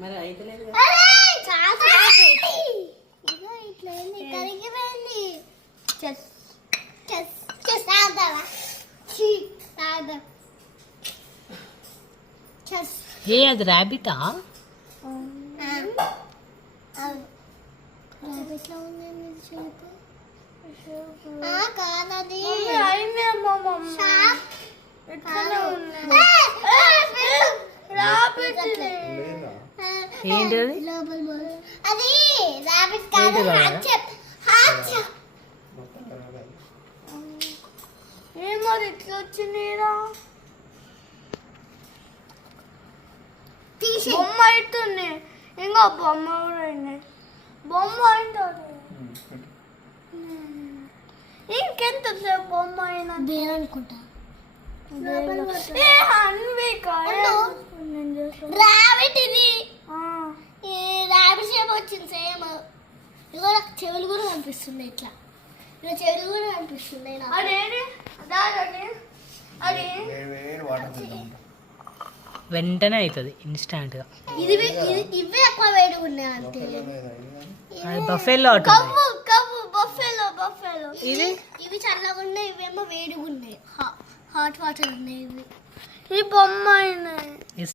మరి అయితే లేదు ఏ అది ర్యాబిటా? కాదది ఏంటి అది? అది రాబిట్ కాదు, ఏమో ఇట్లా వచ్చిందిరా. బొమ్మ అవుతుంది, ఇంకా బొమ్మ కూడా అయినాయి. బొమ్మ అవుతుంది ఇంకెంత బొమ్మ అయినా అనుకుంటా. రాబిట్ ఇది రాబిట్ షేప్ వచ్చింది సేమ్. ఇదిగో నాకు చెవులు కూడా కనిపిస్తుంది, ఇట్లా ఇలా చెవులు కూడా కనిపిస్తుంది. వెంటనే అవుతుంది ఇన్స్టాంట్ గా. ఇవే ఎక్కువ వేడిగా ఉన్నాయి అంటే బఫెలో బఫెలో ఇవి చల్లగా ఉన్నాయి, ఇవేమో వేడిగా ఉన్నాయి, హాట్ వాటర్ ఉన్నాయి. ఇవి ఈ బొమ్మ అయినాయి.